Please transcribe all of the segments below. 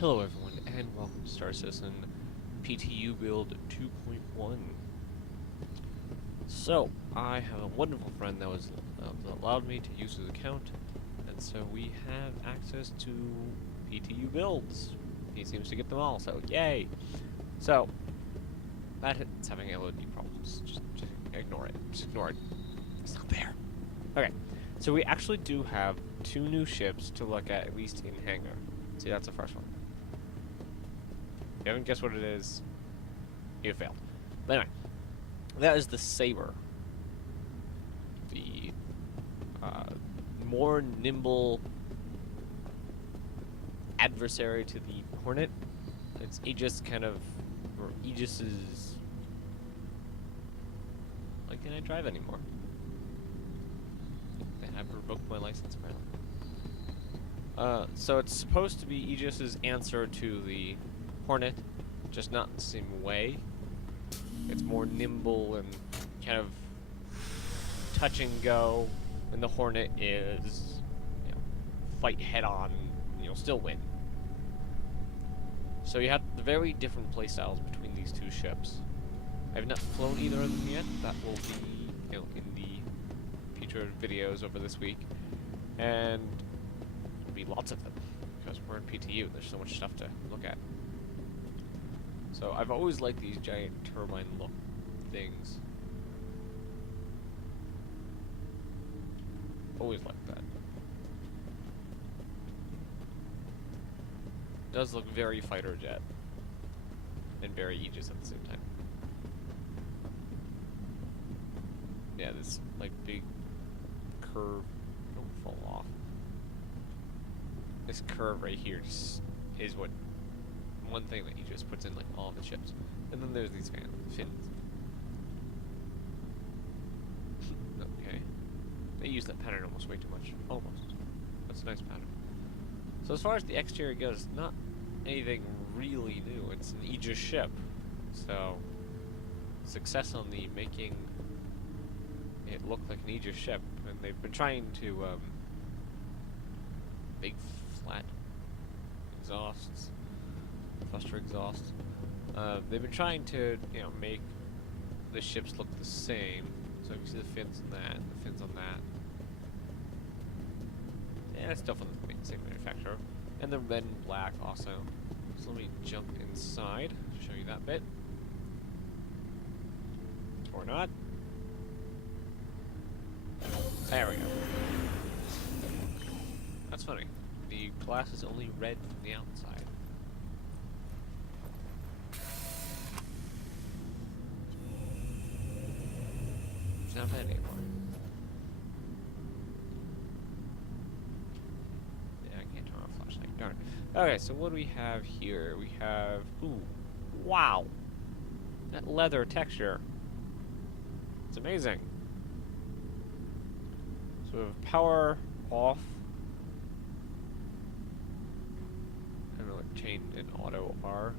Hello everyone, and welcome to Star Citizen PTU build 2.1. So, I have a wonderful friend that allowed me to use his account, and so we have access to PTU builds. He seems to get them all, so yay! So, it's having LOD problems. Just ignore it. Just ignore it. It's not there. Okay, so we actually do have two new ships to look at least in hangar. See, that's the first one. If you haven't guessed what it is, you failed. But anyway, that is the Sabre. The more nimble adversary to the Hornet. It's Aegis or Aegis's... Why can't I drive anymore? I've revoked my license apparently. So it's supposed to be Aegis's answer to the Hornet, just not in the same way. It's more nimble and kind of touch and go, and the Hornet is, fight head on and you'll still win. So you have very different playstyles between these two ships. I've not flown either of them yet. That will be, in the future videos over this week, and there'll be lots of them because we're in PTU. There's so much stuff to look at. So I've always liked these giant turbine look things. Always liked that. Does look very fighter jet and very Aegis at the same time. Yeah, this like big curve. Don't fall off. This curve right here just is what one thing that he just puts in like all the chips. And then there's these fins. Okay. They use that pattern almost way too much. Almost. That's a nice pattern. So as far as the exterior goes, not anything really new. It's an Aegis ship. So success on the making it look like an Aegis ship. And they've been trying to big flat exhausts. Thruster exhaust. They've been trying to, make the ships look the same. So you see the fins on that, the fins on that. Yeah, it's still from the same manufacturer. And the red and black also. So let me jump inside to show you that bit. Or not. There we go. That's funny. The glass is only red from the outside. Not bad anymore. Yeah, I can't turn on a flashlight. Darn. Okay, so what do we have here? We have... Ooh. Wow! That leather texture. It's amazing. So we have power off. I don't know what chain and auto are.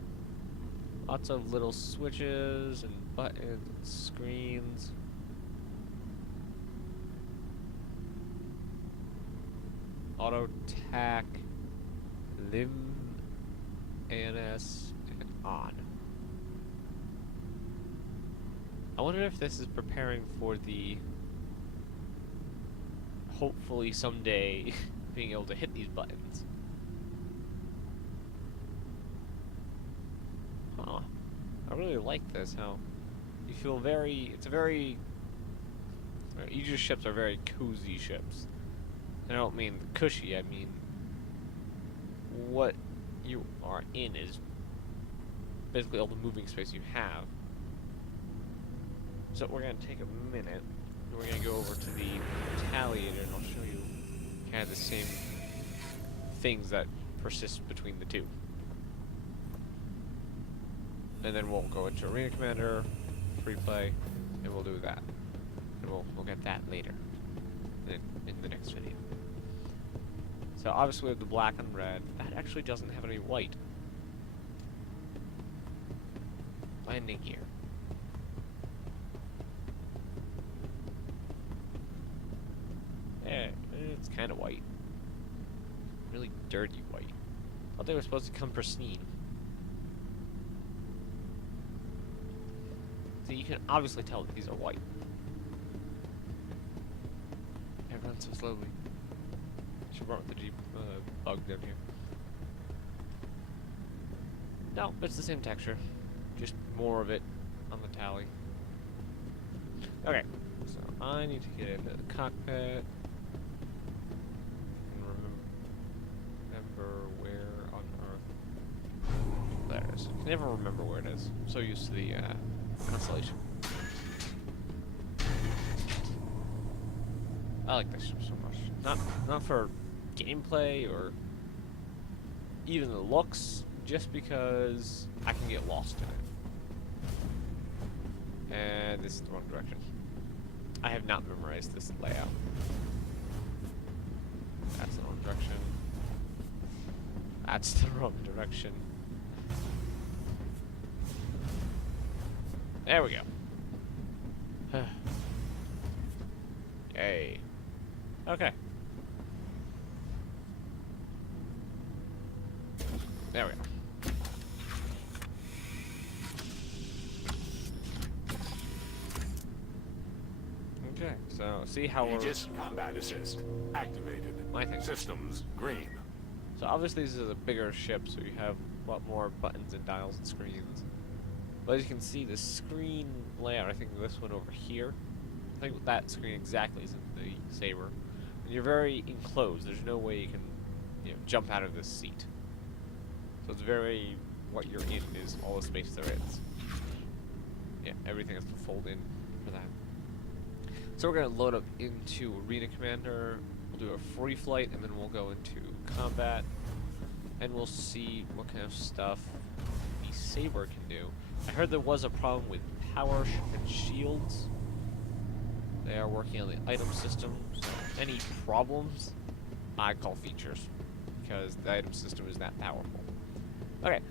Lots of little switches and buttons and screens. Auto tack, limb, ANS, and on. I wonder if this is preparing for the hopefully someday being able to hit these buttons. Huh. I really like this, how you feel Aegis ships are very cozy ships. I don't mean cushy, I mean what you are in is basically all the moving space you have. So we're going to take a minute, and we're going to go over to the Retaliator, and I'll show you kind of the same things that persist between the two. And then we'll go into Arena Commander, Free Play, and we'll do that. And we'll get that later, in the next video. So obviously we have the black and red. That actually doesn't have any white. Landing gear. Yeah, it's kind of white. Really dirty white. I'll they were supposed to come pristine. So you can obviously tell that these are white. It runs so slowly. Should run with the Jeep bug down here. No, it's the same texture. Just more of it on the tally. Okay, so I need to get into the cockpit. And remember where on Earth. There it is. I can never remember where it is. I'm so used to the constellation. I like this ship so much. Not for gameplay or even the looks, just because I can get lost in it. And this is the wrong direction. I have not memorized this layout. That's the wrong direction. That's the wrong direction. There we go. Yay. Okay. There we go. Okay, so see how we're... Aegis combat assist activated. My thing. Systems green. So obviously this is a bigger ship, so you have a lot more buttons and dials and screens. But as you can see, the screen layout, I think this one over here, I think that screen exactly is in the Sabre. And you're very enclosed. There's no way you can, jump out of this seat. So it's very, what you're in is all the space there is. Yeah, everything has to fold in for that. So we're going to load up into Arena Commander, we'll do a free flight, and then we'll go into combat, and we'll see what kind of stuff the Sabre can do. I heard there was a problem with power and shields. They are working on the item system, so any problems, I call features, because the item system is that powerful. Okay,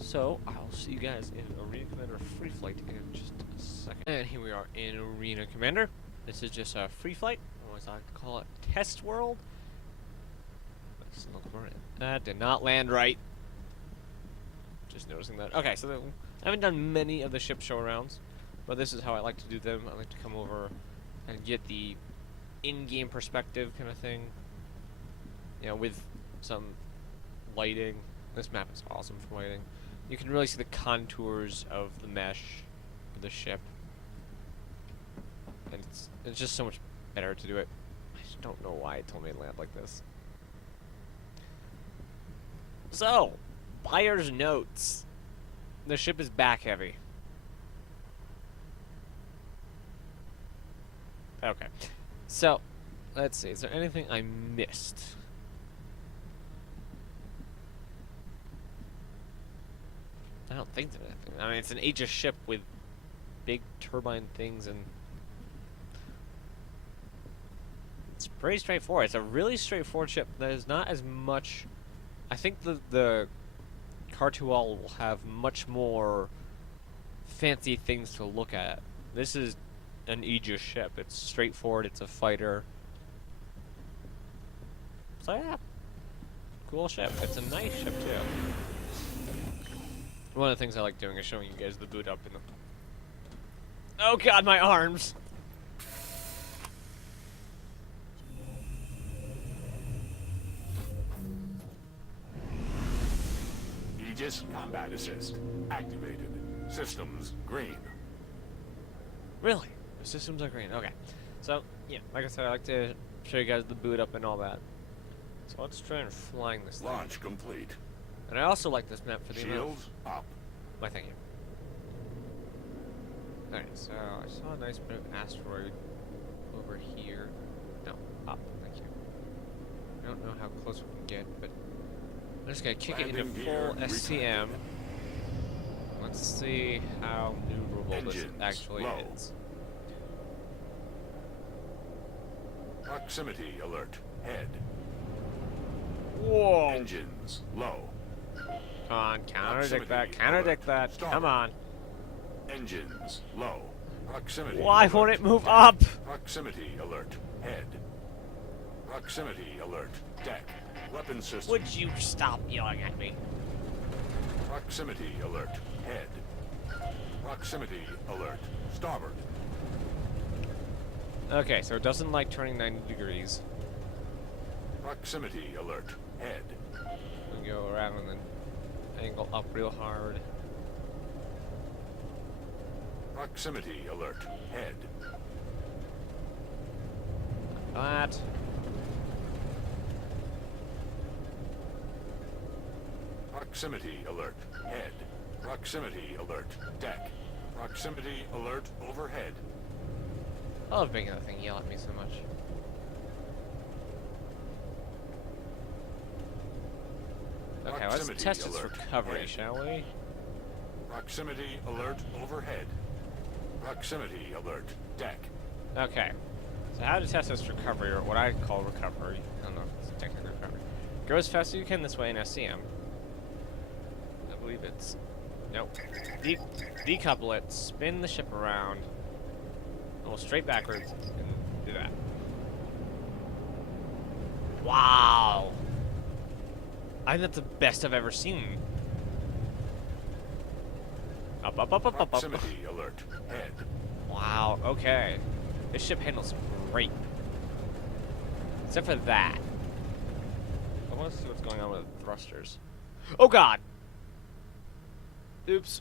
so I'll see you guys in Arena Commander free flight in just a second. And here we are in Arena Commander. This is just a free flight, or as I like to call it, test world. That did not land right. Just noticing that. Okay, so I haven't done many of the ship show rounds, but this is how I like to do them. I like to come over and get the in-game perspective kind of thing, with some lighting. This map is awesome for lighting. You can really see the contours of the mesh of the ship, and it's just so much better to do it. I just don't know why it told me to land like this. So, buyer's notes. The ship is back heavy. Okay. So, let's see. Is there anything I missed? I don't think there's anything. I mean, it's an Aegis ship with big turbine things, and it's pretty straightforward. It's a really straightforward ship. There's not as much... I think the Cartual will have much more fancy things to look at. This is an Aegis ship. It's straightforward. It's a fighter. So yeah, cool ship. It's a nice ship too. One of the things I like doing is showing you guys the boot up in the... Oh god, my arms! Aegis combat assist activated. Systems green. Really? The systems are green. Okay. So, yeah, like I said, I like to show you guys the boot up and all that. So let's try and flying this thing. Launch complete. And I also like this map for the Shields up. Why, thank you. Alright, so I saw a nice bit of asteroid over here. No, up, thank you. I don't know how close we can get, but I'm just gonna kick it into full SCM. Let's see how maneuverable this actually is. Proximity alert. Head. Whoa! Engines low. Come on, counterdict that, counterdict that. Start. Come on. Engines low. Proximity. Why alert. won't it move up? Proximity alert. Head. Proximity alert. Deck. Weapon system. Would you stop yelling at me? Proximity alert. Head. Proximity alert. Starboard. Okay, so it doesn't like turning 90 degrees. Proximity alert. Head. We go around and then angle up real hard. Proximity alert. Head. That. Proximity alert. Head. Proximity alert. Deck. Proximity alert overhead. I love making that thing yell at me so much. Okay, let's Proximity test its alert. recovery, Head. shall we? Proximity alert overhead. Proximity alert. Deck. Okay. So how to test its recovery, or what I call recovery. I don't know if it's technically recovery. Go as fast as you can this way in SCM. I believe it's... Nope. Decouple it, spin the ship around, go straight backwards, and do that. Wow! I think that's the best I've ever seen. Up, up, up, up, up, up. Proximity alert. Head. Wow, okay. This ship handles great. Except for that. I want to see what's going on with the thrusters. Oh god! Oops.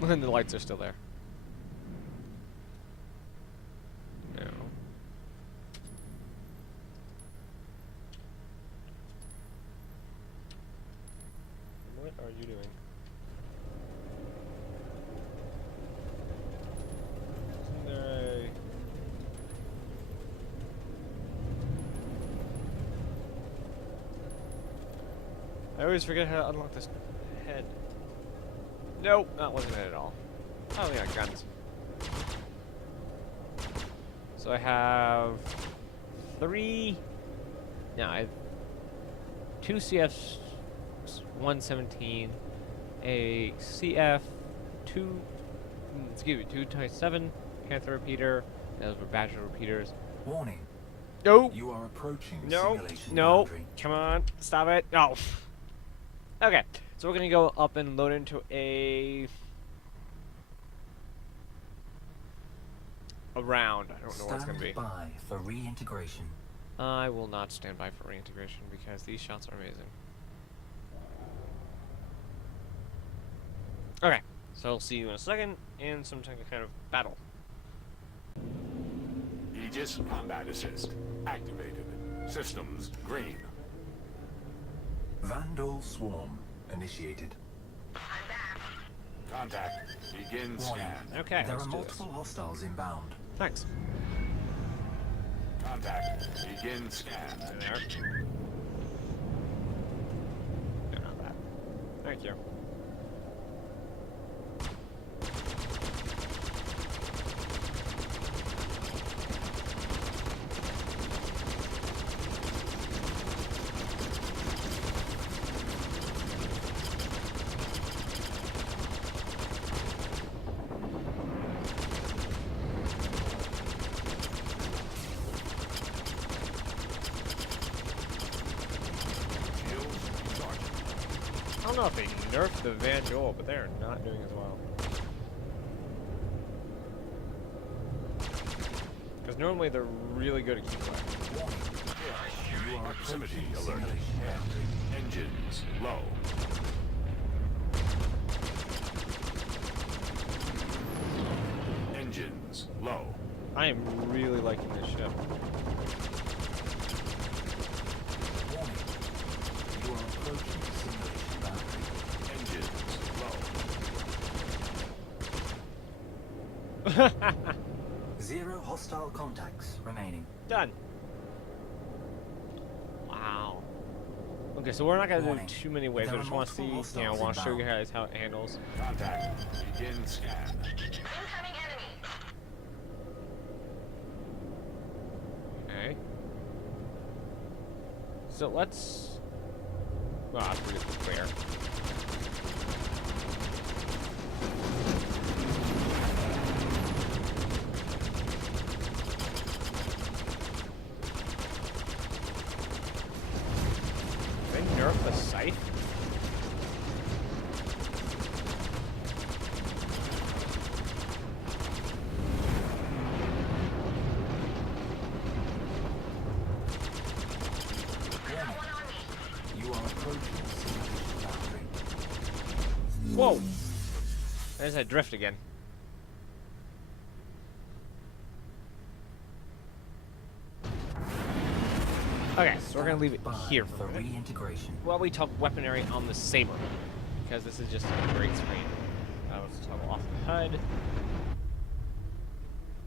And the lights are still there. No. What are you doing? Isn't there I always forget how to unlock this head. Nope, that wasn't it at all. Oh yeah, guns. So I have I have 2 CFs 117, a CF 227 Panther repeater. Those were Badger repeaters. Warning. Nope. You are approaching No, simulation no, boundary. come on, stop it. No. Okay, so we're gonna go up and load into a round. I don't know what it's gonna be. Stand by for reintegration. I will not stand by for reintegration because these shots are amazing. Okay, so I'll see you in a second in some kind of battle. Aegis combat assist. Activated. Systems green. Vandal swarm initiated. Contact. Begin Warning. scan. Okay, There let's are do multiple hostiles inbound. this. Thanks. Contact. Begin scan. There. No, not bad. Thank you. Shields recharging. I don't know if they nerfed the Van Joel, but they're not doing as well. Because normally they're really good at keeping away. Warning. You are Proximity approaching alert. simulation boundary. Engines low. Engines low. I am really liking this ship. Warning. You are approaching simulation boundary. Engines low. 0 hostile contacts remaining. Done. Wow. Okay, so we're not gonna do Warning. too many waves. I There just are want to see, multiple I hostiles want to show you inbound. guys how it handles. Contact. Begin scan. Incoming enemy. Okay. So let's. Well, I forget to clear. nerf the scythe? Warning. You are approaching simulation boundary. Whoa! There's that drift again. Okay, so we're gonna leave it here for a minute reintegration. while we talk weaponry on the Sabre, because this is just a great screen. Let's toggle off the HUD.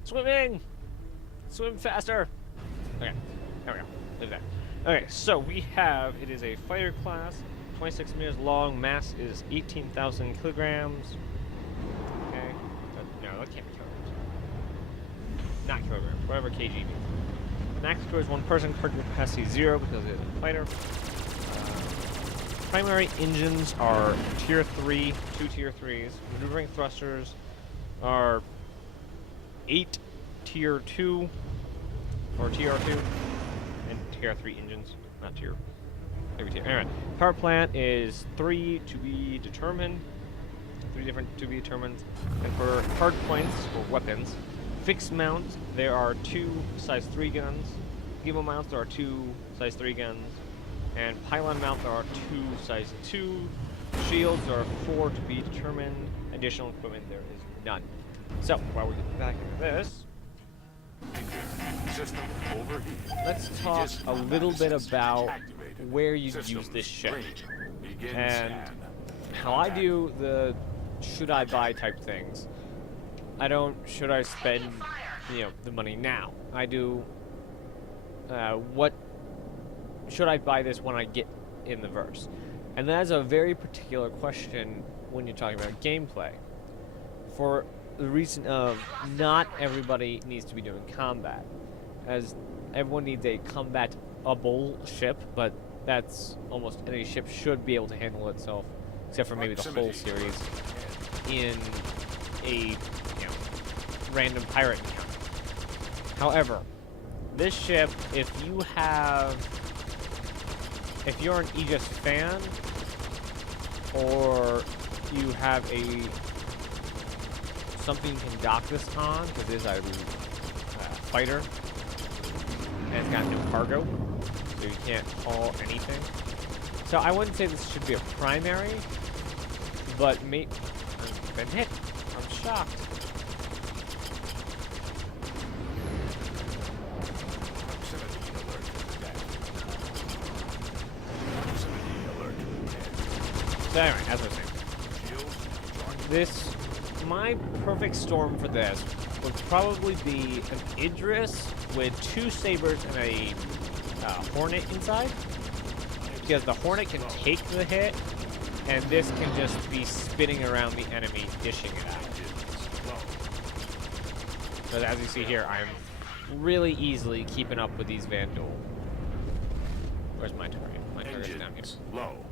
Swimming! Swim faster! Okay, there we go. Leave that. Okay, so we have, it is a fighter class, 26 meters long, mass is 18,000 kilograms. Okay, no, that can't be kilograms. Not kilograms, whatever kg means. Max score is 1 person, cargo capacity 0 because it is a fighter. Primary engines are tier 3, 2 tier 3s. Maneuvering thrusters are 8 tier 2 or TR2 and tier 3 engines, not tier. Maybe tier. Anyway, power plant is 3 to be determined. 3 different to be determined. And for hard points or weapons, fixed mount, there are 2 size 3 guns. Gimbal mount, there are 2 size 3 guns. And pylon mount, there are 2 size 2. Shields, there are 4 to be determined. Additional equipment, there is none. So, while we get back into this, System overheated. let's talk a little bit about where you use this ship. And how I do the should I buy type things. I don't should I spend, the money now. I do what should I buy this when I get in the verse. And that's a very particular question when you're talking about gameplay. For the reason of not everybody needs to be doing combat, as everyone needs a combatable ship, but that's almost any ship should be able to handle itself, except for maybe the whole series in a random pirate encounter. However, this ship, if you're an Aegis fan, or you have something you can dock this on, because it is a fighter, and it's got no cargo, so you can't haul anything. So I wouldn't say this should be a primary, but I've been hit. I'm shocked. So anyway, as I was saying, my perfect storm for this would probably be an Idris with 2 sabers and a Hornet inside, because the Hornet can take the hit, and this can just be spinning around the enemy, dishing it out. But as you see here, I'm really easily keeping up with these Vandal. Where's my target? My target's down here. Low.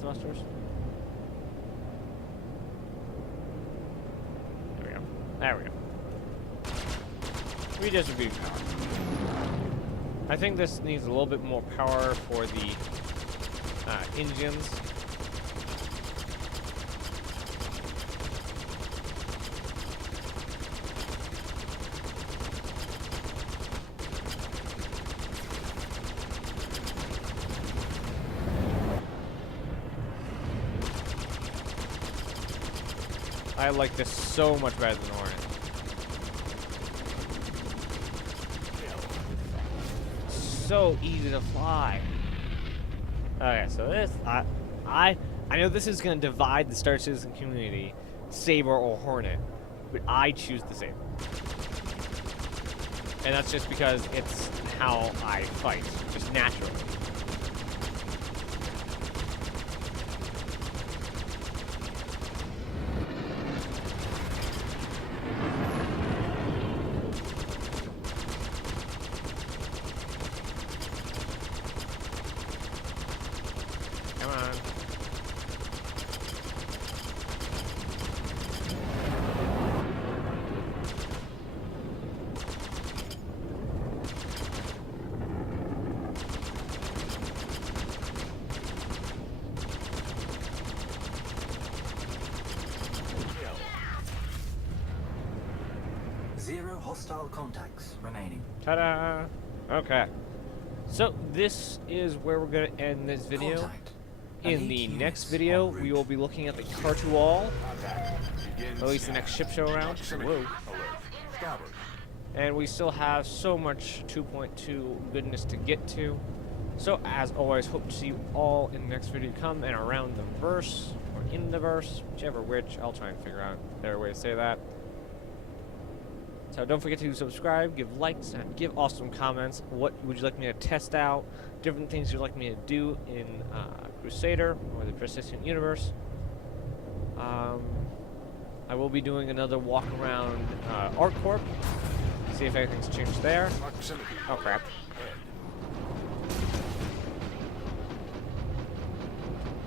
Thrusters. There we go. Redistribute power. I think this needs a little bit more power for the engines. I like this so much better than Hornet. So easy to fly. Okay, so this I know this is gonna divide the Star Citizen community, Sabre or Hornet, but I choose the Sabre. And that's just because it's how I fight, just naturally. Come on. Kill. 0 hostile contacts remaining. Ta-da! Okay. So this is where we're gonna end this video. Contact. In the Elite next units video, en route. we will be looking at the Cartual, Contact. Begin at least the scan. next ship show around. Proximity Whoa. alert. Starboard. And we still have so much 2.2 goodness to get to. So as always, hope to see you all in the next video to come and around the verse, or in the verse, whichever which. I'll try and figure out a better way to say that. So don't forget to subscribe, give likes, and give awesome comments. What would you like me to test out? Different things you'd like me to do in Crusader or the Persistent Universe. I will be doing another walk around ArcCorp. See if anything's changed there. Proximity. Oh crap. Head.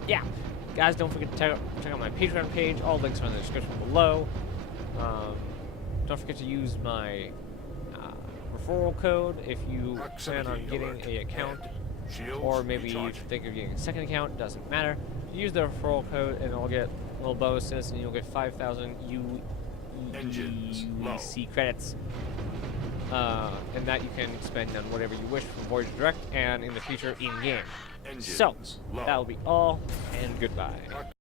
Yeah. Guys, don't forget to check out my Patreon page. All links are in the description below. Don't forget to use my referral code if you plan on getting alert. an account, Head. Shields or maybe you recharging. think of getting a second account. Doesn't matter. Use the referral code, and I'll get little bonuses, and you'll get 5,000 Engines low. UEC credits, and that you can spend on whatever you wish from Voyager Direct and in the future in game. Engines So low. that'll be all, and goodbye.